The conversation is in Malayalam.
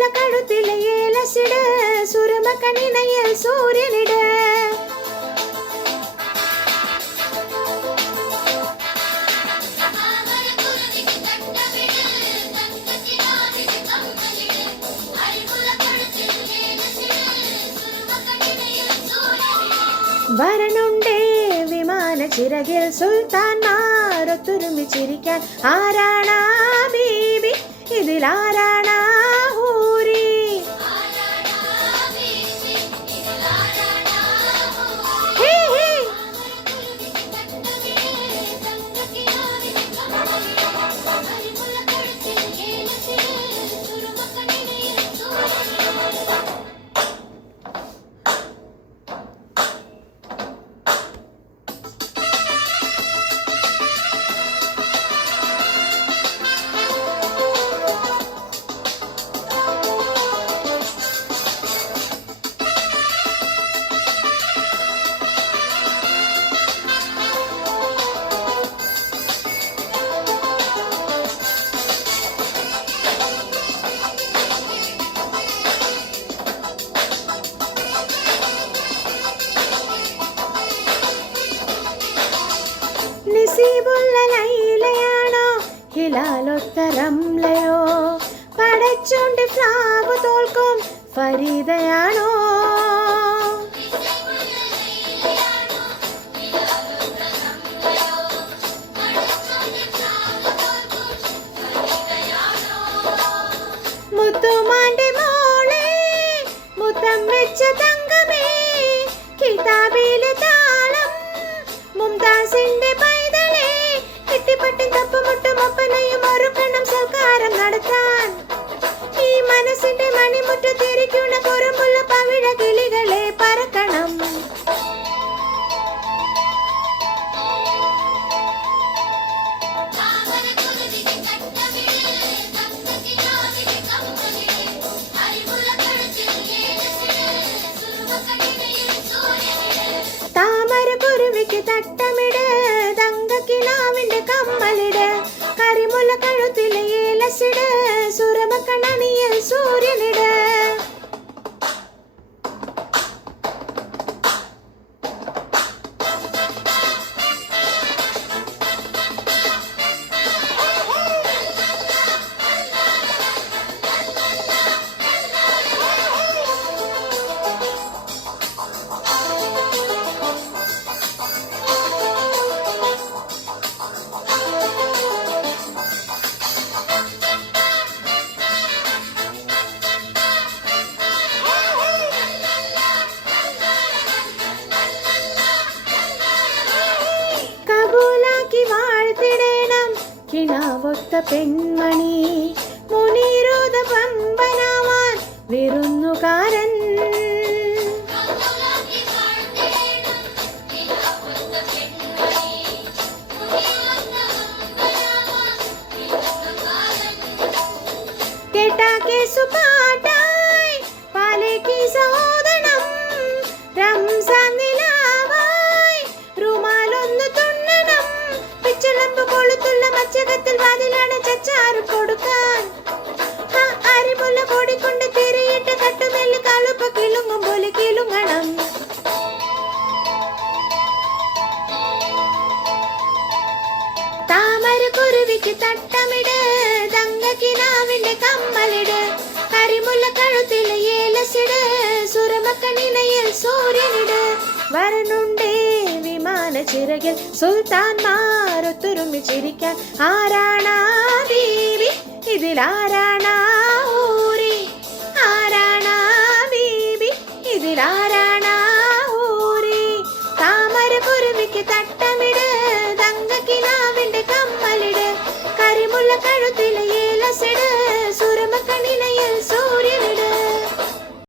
കരിമുല്ല കഴുത്തിലെ ഏലസിട് സുരമ കണിനയിൽ സൂര്യനിട് വരണുണ്ടേ വിമാന ചിറകിൽ സുൽത്താൻമാരൊത്തൊരുമിച്ചിരിക്കാൻ ആരാണാ ബീബി ഇതിലാരാണാ ഹൂരി നസീബുള്ള ലൈലയാണോ ഹിലാലൊത്ത റംലയോ പടച്ചോണ്ട് ഫ്ലാവ് തോൽക്കും ഫരീദയാണോ മുത്തുമാന്റെ മോളെ മുത്തം വെച്ച തങ്കമേ കിതാബിലെ താളം മുംതാസിന്റെ പൈതലേ കെട്ടിപ്പട്ടും തപ്പുമുട്ടും ഒപ്പനയും ഒരുക്കണം സൽക്കാരം നടത്താൻ ഈ മനസ്സിന്റെ മണിമുറ്റത്തിരിക്കുന്ന കുറുമ്പുള്ള പവിഴ കിളികളെ പറക്കണം താമര കുരുവിക്ക് തട്ടമിട് തങ്കക്കിനാവിന്റെ കമ്മലിട് കരിമുല കഴുത്തിലെ ഏലസിട് സുരമ കണണിയിൽ സൂര്യനിട് കിനാവൊത്ത പെൺമണി മുനീരോധ പമ്പനാവാൻ വിരുന്നുകാരൻ കേട്ടാക്കെ സുപാട്ടായി പാലേക്കി സഹോദരം റംസാൻ നിലാവായി റുമാലൊന്നു തുന്നണം പിച്ചളമ്പ് കൊളുത്തുള്ള മച്ചകത്തിൽ വാതിലാണ് ചച്ചാറ് കൊടുക്കാൻ അരിമുല്ല കൂടിക്കൊണ്ട് തിരിയിട്ട് കട്ടുമെല്ല് കാളുപ്പ കിളുങ്ങും പോലെ കിളുങ്ങണം താമര കുരുവിക്ക് തട്ടമിട് തങ്കക്കിനാവിന്റെ കമ്മലിട് കരിമുല്ല കഴുത്തിലെ ഏലസിട് സുരമക്കണിനയിൽ സൂര്യനിട് വരണുണ്ടേ വിമാന ചിറകിൽ സുൽത്താൻമാരൊത്തൊരുമിച്ചിരിക്കാൻ ആരാണാ ബീവി ഇതിലാരാണാ ഹൂരി ആരാണാ ബീവി ഇതിലാരാണാ ഹൂരി താമര കുരുവിക്ക് തട്ടമിട് തങ്കക്കിനാവിന്റെ കമ്മലിട് കരിമുല്ല കഴുത്തിലെ ഏലസിട് സുരമക്കണിനയിൽ